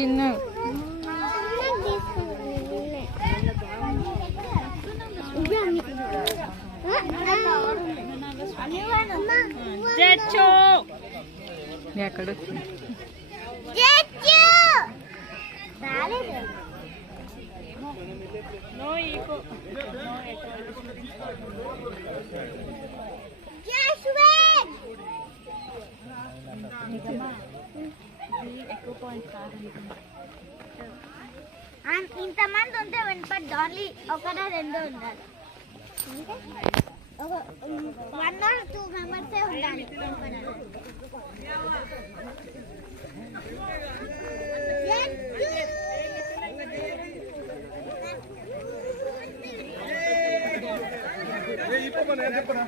చిన్న ఎక్కడ వచ్చింది ఇంతమంది ఉంటే వినపడ్డా ఓన్లీ ఒకటో రెండో ఉండాలి 1 or 2 మెంబర్స్ ఉండాలి చెప్పనా